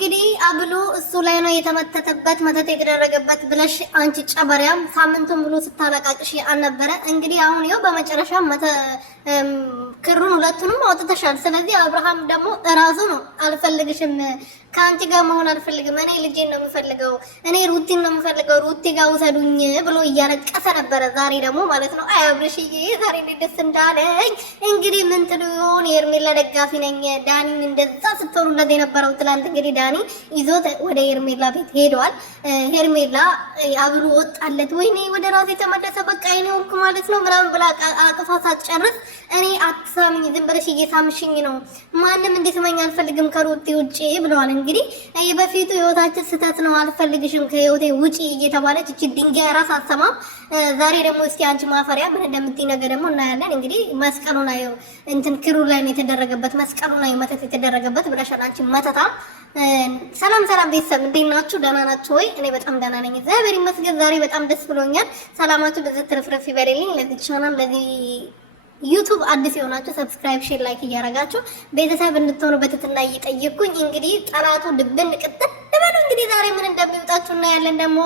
እንግዲህ አብሉ እሱ ላይ ነው የተመተተበት መተት የተደረገበት ብለሽ አንቺ ጨበሪያም ሳምንቱን ሙሉ ስታለቃቅሽ አልነበረ? እንግዲህ አሁን ይኸው በመጨረሻ ክሩን ሁለቱንም አውጥተሻል። ስለዚህ አብርሃም ደግሞ እራሱ ነው አልፈልግሽም፣ ከአንቺ ጋር መሆን አልፈልግም፣ እኔ ልጄን ነው የምፈልገው፣ እኔ ሩቲን ነው የምፈልገው፣ ሩቲ ጋር ውሰዱኝ ብሎ እያለቀሰ ነበረ። ዛሬ ደግሞ ማለት ነው አይ አብርሽዬ ዛሬ ደስ እንዳለኝ። እንግዲህ ምን ትሉ ይሆን? የሄርሜላ ደጋፊ ነኝ ዳኒን እንደዛ ስትሆኑለት የነበረው ትላንት እንግዲህ ዳኒ ይዞት ወደ ሄርሜላ ቤት ሄደዋል። ሄርሜላ አብሩ ወጣለት። ወይኔ ወደ ራሴ ተመለሰ በቃ እኔ ወንኩ ማለት ነው ምናምን ብላ አቅፋ ሳትጨርስ እኔ አትሳምኝ ዝም ብለሽ እየሳምሽኝ ነው፣ ማንም እንዲስመኝ አልፈልግም ከሩቲ ውጪ ብለዋል። እንግዲህ በፊቱ ህይወታችን ስህተት ነው አልፈልግሽም ከህይወቴ ውጪ እየተባለች እቺ ድንጋይ ራስ አትሰማም። ዛሬ ደግሞ እስኪ አንቺ ማፈሪያ ምን እንደምትይ ነገር ደግሞ እናያለን። እንግዲህ መስቀሉን አየው እንትን ክሩ ላይ ነው የተደረገበት፣ መስቀሉን አየው መተት የተደረገበት ብለሻል አንቺ መተታ። ሰላም ሰላም ቤተሰብ እንዴት ናችሁ? ደህና ናችሁ ወይ? እኔ በጣም ደህና ነኝ እግዚአብሔር ይመስገን። ዛሬ በጣም ደስ ብሎኛል። ሰላማችሁ በዚህ ትርፍርፍ ይበልልኝ። ለዚህ ቻናል ለዚህ ዩቲዩብ አዲስ የሆናችሁ ሰብስክራይብ፣ ሼር፣ ላይክ እያደረጋችሁ ቤተሰብ እንድትሆኑ በትህትና እየጠየቅኩኝ እንግዲህ ጠላቱ ድብን ቅጥል ለበሉ። እንግዲህ ዛሬ ምን እንደሚወጣችሁ እናያለን። ደግሞ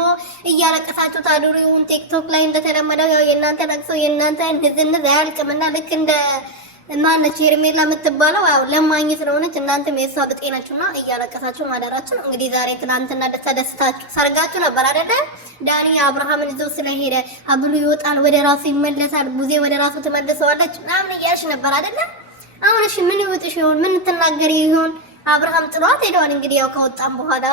እያለቀሳችሁ ታድሩን ቲክቶክ ላይ እንደተለመደው ያው የእናንተ ለቅሶ የእናንተ ንዝንዝ አያልቅምና ልክ እንደ ማነች ሄርሜላ የምትባለው ያው ለማኝ ስለሆነች እናንተም የሷ ብጤናችሁና እያለቀሳችሁ ማደራችሁ። እንግዲህ ዛሬ ትናንትና ተደስታችሁ ሰርጋችሁ ነበር አይደለ? ዳኒ አብርሃምን ይዞ ስለሄደ አብሉ ይወጣል፣ ወደ ራሱ ይመለሳል፣ ቡዜ ወደ ራሱ ትመልሰዋለች ምናምን እያልሽ ነበር አይደለ? አሁን እሺ ምን ይወጥሽ ይሆን? ምን ትናገሪ ይሆን? አብርሃም ጥሏት ሄደዋል። እንግዲህ ያው ከወጣም በኋላ